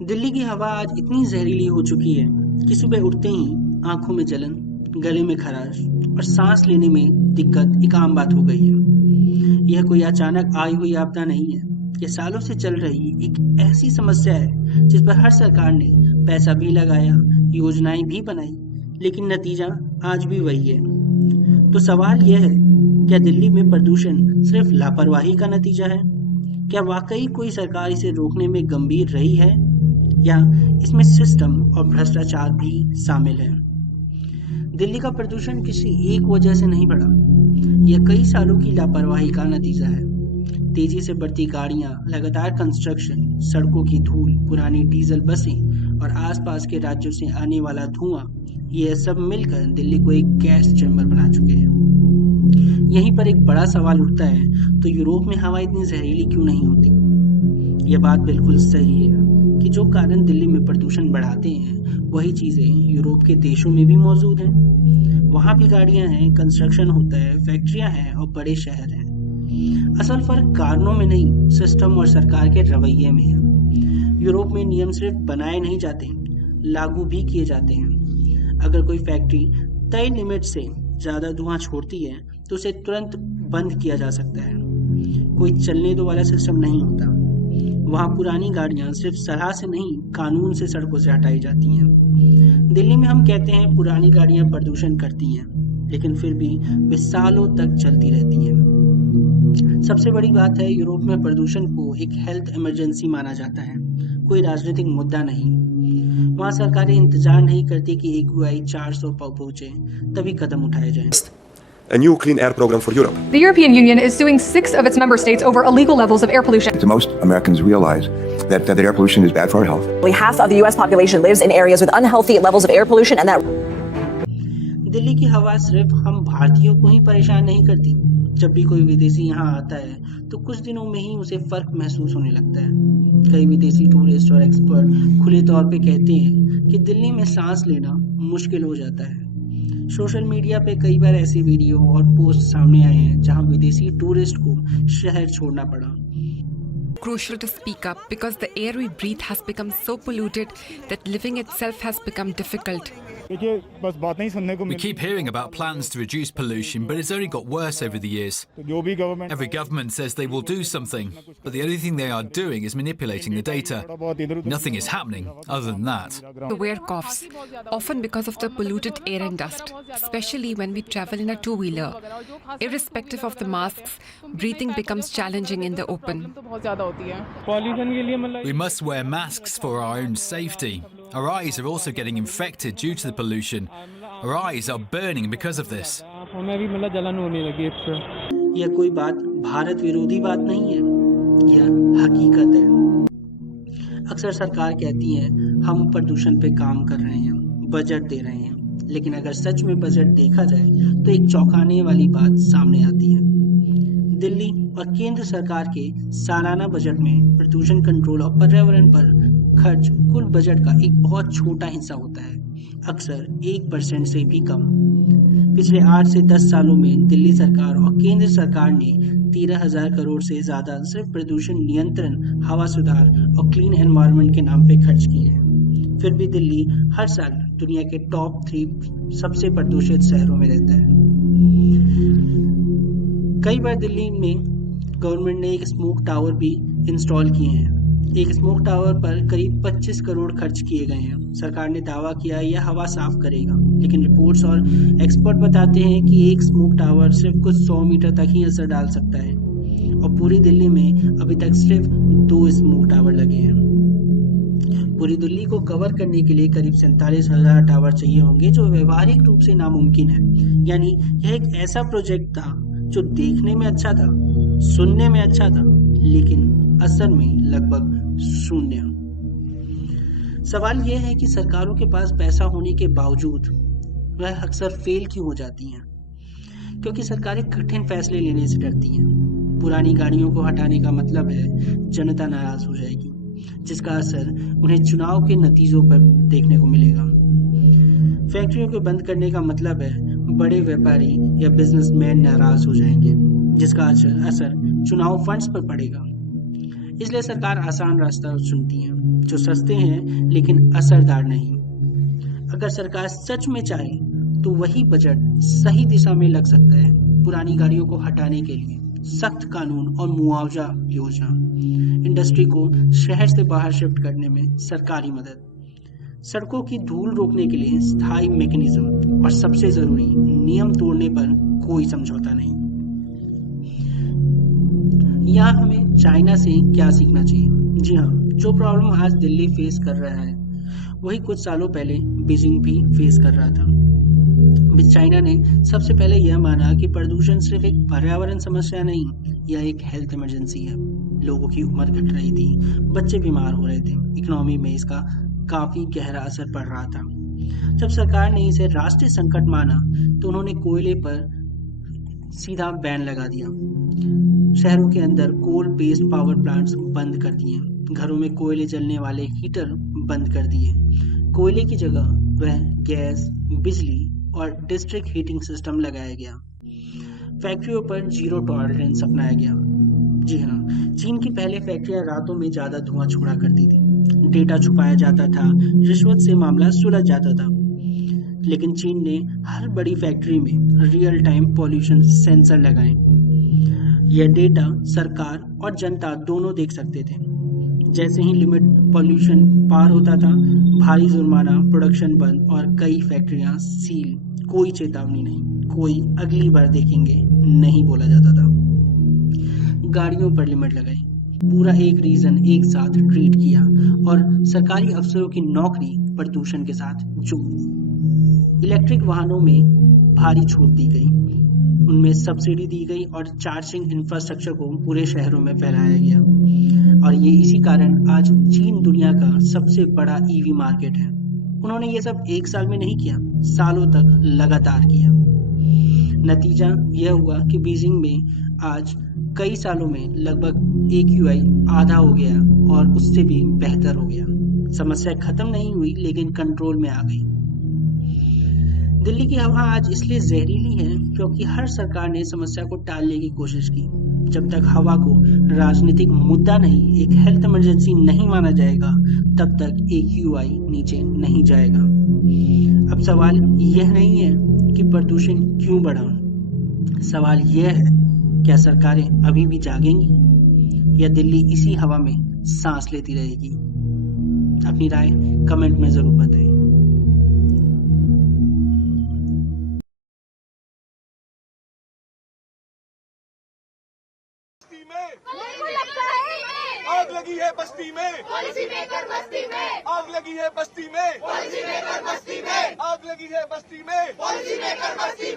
दिल्ली की हवा आज इतनी जहरीली हो चुकी है कि सुबह उठते ही आंखों में जलन, गले में खराश और सांस लेने में दिक्कत एक आम बात हो गई है। यह कोई अचानक आई हुई आपदा नहीं है। यह सालों से चल रही एक ऐसी समस्या है जिस पर हर सरकार ने पैसा भी लगाया, योजनाएं भी बनाई, लेकिन नतीजा आज भी वही है। तो सवाल यह है, क्या दिल्ली में प्रदूषण सिर्फ लापरवाही का नतीजा है? क्या वाकई कोई सरकार इसे रोकने में गंभीर रही है, या इसमें सिस्टम और भ्रष्टाचार भी शामिल है? दिल्ली का प्रदूषण किसी एक वजह से नहीं बढ़ा, यह कई सालों की लापरवाही का नतीजा है। तेजी से बढ़ती गाड़ियां, लगातार कंस्ट्रक्शन, सड़कों की धूल, पुरानी डीजल बसें और आसपास के राज्यों से आने वाला धुआं, यह सब मिलकर दिल्ली को एक गैस चैम्बर बना चुके हैं। यहीं पर एक बड़ा सवाल उठता है, तो यूरोप में हवा इतनी जहरीली क्यों नहीं होती? यह बात बिल्कुल सही है कि जो कारण दिल्ली में प्रदूषण बढ़ाते हैं, वही चीजें यूरोप के देशों में भी मौजूद हैं। वहां भी गाड़ियां हैं, कंस्ट्रक्शन होता है, फैक्ट्रियां हैं और बड़े शहर हैं। असल फर्क कारणों में नहीं, सिस्टम और सरकार के रवैये में है। यूरोप में नियम सिर्फ बनाए नहीं जाते, लागू भी किए जाते हैं। अगर कोई फैक्ट्री तय लिमिट से ज्यादा धुआं छोड़ती है तो उसे तुरंत बंद किया जा सकता है। कोई चलने दो वाला सिस्टम नहीं होता। वहाँ पुरानी गाड़ियाँ सिर्फ सलाह से नहीं, कानून से सड़कों से हटाई जाती हैं। दिल्ली में हम कहते हैं पुरानी गाड़ियाँ प्रदूषण करती हैं, लेकिन फिर भी वे सालों तक चलती रहती हैं। सबसे बड़ी बात है, यूरोप में प्रदूषण को एक हेल्थ इमरजेंसी माना जाता है, कोई राजनीतिक मुद्दा नहीं। वहाँ सरकारें इंतजार नहीं करती कि AQI 400 पहुंचे तभी कदम उठाए जाएं। A new clean air program for Europe. The European Union is suing 6 of its member states over illegal levels of air pollution. Most Americans realize that air pollution is bad for our health. Only half of the U.S. population lives in areas with unhealthy levels of air pollution, and that. Delhi की हवा सिर्फ हम भारतीयों को ही परेशान नहीं करती। जब भी कोई विदेशी यहाँ आता है तो कुछ दिनों में ही उसे फर्क महसूस होने लगता है। कई विदेशी टूरिस्ट और एक्सपर्ट खुले तौर पे कहते हैं कि दिल्ली में सांस लेना मुश्किल हो जाता है। सोशल मीडिया पे कई बार ऐसे वीडियो और पोस्ट सामने आए हैं जहां विदेशी टूरिस्ट को शहर छोड़ना पड़ा। Crucial to speak up because the air we breathe has become so polluted that living itself has become difficult. We keep hearing about plans to reduce pollution, but it's only got worse over the years. Every government says they will do something, but the only thing they are doing is manipulating the data. Nothing is happening other than that. The wear coughs, often because of the polluted air and dust, especially when we travel in a two-wheeler. Irrespective of the masks, breathing becomes challenging in the open. We must wear masks for our own safety. Our eyes are also getting infected due to the pollution. Our eyes are burning because of this. यह कोई बात भारत विरोधी बात नहीं है, यह हकीकत है। अक्सर सरकार कहती है हम प्रदूषण पे काम कर रहे हैं, बजट दे रहे हैं, लेकिन अगर सच में बजट देखा जाए तो एक चौंकाने वाली बात सामने आती है। दिल्ली और केंद्र सरकार के सालाना बजट में प्रदूषण कंट्रोल और पर्यावरण पर खर्च कुल बजट का एक बहुत छोटा हिस्सा होता है, अक्सर 1% से भी कम। पिछले 8 से 10 सालों में दिल्ली सरकार और केंद्र सरकार ने 13,000 करोड़ से ज्यादा सिर्फ प्रदूषण नियंत्रण, हवा सुधार और क्लीन एनवायरनमेंट के नाम पे खर्च किए हैं। फिर भी दिल्ली हर साल दुनिया के टॉप 3 सबसे प्रदूषित शहरों में रहता है। कई बार दिल्ली में गवर्नमेंट ने एक स्मोक टावर भी इंस्टॉल किए हैं। एक स्मोक टावर पर करीब 25 करोड़ खर्च किए गए हैं। सरकार ने दावा किया यह हवा साफ करेगा, लेकिन रिपोर्ट्स और एक्सपर्ट बताते हैं कि एक स्मोक टावर सिर्फ कुछ 100 मीटर तक ही असर डाल सकता है, और पूरी दिल्ली में अभी तक सिर्फ 2 स्मोक टावर लगे हैं। पूरी दिल्ली को कवर करने के लिए करीब 47,000 टावर चाहिए होंगे, जो व्यवहारिक रूप से नामुमकिन है। यानी यह एक ऐसा प्रोजेक्ट था जो देखने में अच्छा था, सुनने में अच्छा था, लेकिन असर में लगभग शून्य। सवाल यह है कि सरकारों के पास पैसा होने के बावजूद वह अक्सर फेल क्यों हो जाती हैं? क्योंकि सरकारें कठिन फैसले लेने से डरती हैं। पुरानी गाड़ियों को हटाने का मतलब है जनता नाराज हो जाएगी, जिसका असर उन्हें चुनाव के नतीजों पर देखने को मिलेगा। फैक्ट्रियों को बंद करने का मतलब है बड़े व्यापारी या बिजनेसमैन नाराज हो जाएंगे, जिसका असर चुनाव फंड्स पर पड़ेगा। इसलिए सरकार आसान रास्ता चुनती है, जो सस्ते हैं लेकिन असरदार नहीं। अगर सरकार सच में चाहे तो वही बजट सही दिशा में लग सकता है। पुरानी गाड़ियों को हटाने के लिए सख्त कानून और मुआवजा योजना, इंडस्ट्री को शहर से बाहर शिफ्ट करने में सरकारी मदद, सड़कों की धूल रोकने के लिए स्थायी मैकेनिज्म और सबसे जरूरी नियम तोड़ने पर कोई समझौता नहीं। यहाँ हमें चाइना से क्या सीखना चाहिए? जी हाँ, जो प्रॉब्लम आज दिल्ली फेस कर रहा है वही कुछ सालों पहले बीजिंग भी फेस कर रहा था। चाइना ने सबसे पहले यह माना कि प्रदूषण सिर्फ एक पर्यावरण समस्या नहीं, यह एक हेल्थ इमरजेंसी है। लोगों की उम्र घट रही थी, बच्चे बीमार हो रहे थे, इकोनॉमी में इसका काफी गहरा असर पड़ रहा था। जब सरकार ने इसे राष्ट्रीय संकट माना तो उन्होंने कोयले पर सीधा बैन लगा दिया। शहरों के अंदर कोल बेस्ड पावर प्लांट्स बंद कर दिए, घरों में कोयले जलने वाले हीटर बंद कर दिए। कोयले की जगह वह गैस, बिजली और डिस्ट्रिक्ट हीटिंग सिस्टम लगाया गया। फैक्ट्रियों पर जीरो टॉलरेंस अपनाया गया। जी हाँ, चीन की पहले फैक्ट्रियां रातों में ज्यादा धुआं छोड़ा करती थी, डेटा छुपाया जाता था, रिश्वत से मामला सुलझ जाता था। लेकिन चीन ने हर बड़ी फैक्ट्री में रियल टाइम पॉल्यूशन सेंसर लगाए। यह डेटा सरकार और जनता दोनों देख सकते थे। जैसे ही लिमिट पॉल्यूशन पार होता था, भारी जुर्माना, प्रोडक्शन बंद और कई फैक्ट्रियां सील। कोई चेतावनी नहीं, कोई अगली बार देखेंगे नहीं बोला जाता था। गाड़ियों पर लिमिट लगाई, पूरा एक रीजन एक साथ ट्रीट किया और सरकारी अफसरों की नौकरी प्रदूषण के साथ जोड़ी। इलेक्ट्रिक वाहनों में भारी छूट दी गई, उनमें सब्सिडी दी गई और चार्जिंग इंफ्रास्ट्रक्चर को पूरे शहरों में फैलाया गया। और ये इसी कारण आज चीन दुनिया का सबसे बड़ा ईवी मार्केट है। उन्होंने ये सब एक साल में नहीं किया, सालों तक लगातार किया। नतीजा यह हुआ कि बीजिंग में आज कई सालों में लगभग AQI आधा हो गया और उससे भी बेहतर हो गया। समस्या खत्म नहीं हुई लेकिन कंट्रोल में आ गई। दिल्ली की हवा आज इसलिए जहरीली है क्योंकि हर सरकार ने समस्या को टालने की कोशिश की। जब तक हवा को राजनीतिक मुद्दा नहीं, एक हेल्थ इमरजेंसी नहीं माना जाएगा, तब तक AQI नीचे नहीं जाएगा। अब सवाल यह नहीं है कि प्रदूषण क्यों बढ़ा, सवाल यह है क्या सरकारें अभी भी जागेंगी या दिल्ली इसी हवा में सांस लेती रहेगी? अपनी राय कमेंट में जरूर बताएं। आग लगी है बस्ती में, पॉलिसी मेकर बस्ती में। आग लगी है बस्ती में, पॉलिसी मेकर बस्ती में। आग लगी है बस्ती में, पॉलिसी मेकर बस्ती